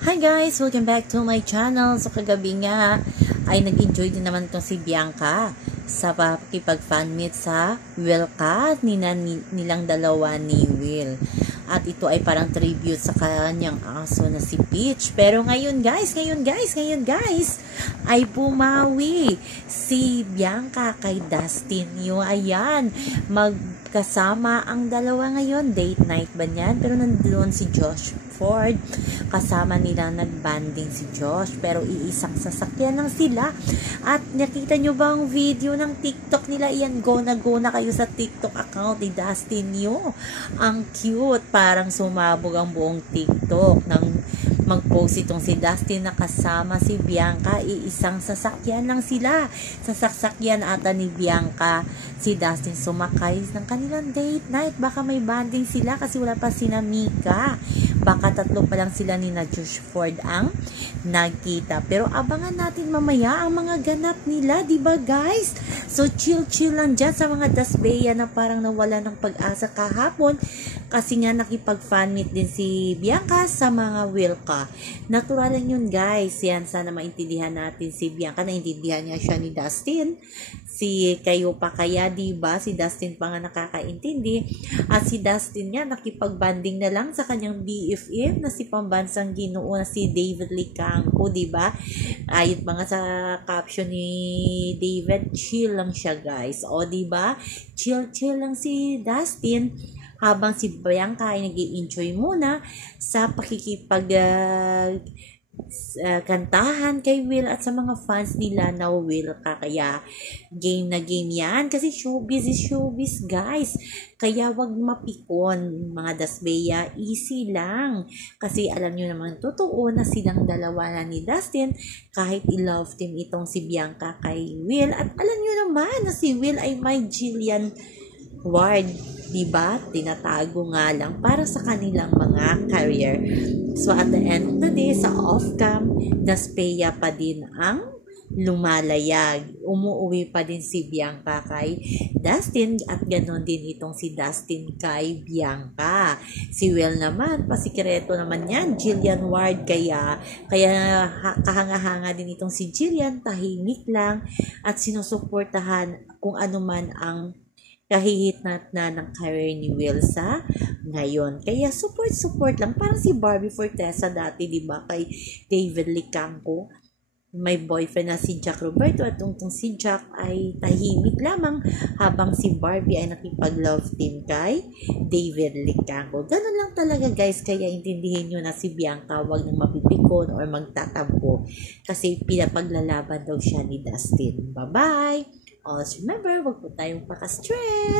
Hi guys! Welcome back to my channel. So kagabi nga ay nag-enjoy din naman itong si Bianca sa pakipag-fan meet sa Wilka nilang dalawa ni Will. At ito ay parang tribute sa kanyang aso na si Peach. Pero ngayon guys, ay bumawi si Bianca kay Dustin. Yung ayan, magkasama ang dalawa ngayon. Date night ba niyan? Pero nandoon si Josh Ford. Kasama nila nagbanding si Josh. Pero iisang sasakyan lang sila. At nakita nyo ba ang video ng TikTok nila? Iyan, go na kayo sa TikTok account ni Dustin nyo. Ang cute. Parang sumabog ang buong TikTok nang mag-post itong si Dustin na kasama si Bianca. Iisang sasakyan lang sila. Sa sasakyan ata ni Bianca, si Dustin sumakay ng kanilang date night. Baka may banding sila kasi wala pa sina Mika. Baka tatlo pa lang sila ni na Josh Ford ang nagkita. Pero abangan natin mamaya ang mga ganap nila, diba guys? So chill lang dyan sa mga Dasbeya na parang nawala ng pag-asa kahapon kasi nga nakipag-fan meet din si Bianca sa mga Wilka. Natural lang yun guys. Yan, sana maintindihan natin si Bianca. Naintindihan niya siya ni Dustin. Si kayo pa kaya, diba? Si Dustin pa nga nakakaintindi. At si Dustin niya nakipag-banding na lang sa kanyang BFF na si pambansang Ginoo na si David Licangco, diba? Ayot mga sa caption ni David, chill lang siya guys. O diba? Chill lang si Dustin habang si Bianca ay nag-i-enjoy muna sa pakikipag kantahan kay Will at sa mga fans nila na Will ka. Kaya game na game yan kasi showbiz is showbiz guys, kaya wag mapikon mga Dasbeya, easy lang kasi alam nyo naman totoo na silang dalawa na ni Dustin kahit i-love team itong si Bianca kay Will. At alam nyo naman na si Will ay may Jillian Ward, diba? Tinatago nga lang para sa kanilang mga career. So at the end of the day, sa off-cam, Dasbeya pa din ang lumalayag. Umuwi pa din si Bianca kay Dustin at ganoon din itong si Dustin kay Bianca. Si Will naman, pasikreto naman yan, Jillian Ward, kaya kahanga-hanga din itong si Jillian, tahimik lang at sinusuportahan kung ano man ang kahihitnat na ng career ni Will sa ngayon. Kaya support lang. Parang si Barbie Fortesa dati, diba? Kay David Licangco. May boyfriend na si Jack Roberto at tungtong si Jack ay tahimik lamang habang si Barbie ay nakipag-love team kay David Licangco. Ganun lang talaga guys. Kaya intindihin nyo na si Bianca wag nang mapipikon or magtatampo kasi pinapaglalaban daw siya ni Dustin. Bye-bye! Always remember, wag po tayong paka-stress.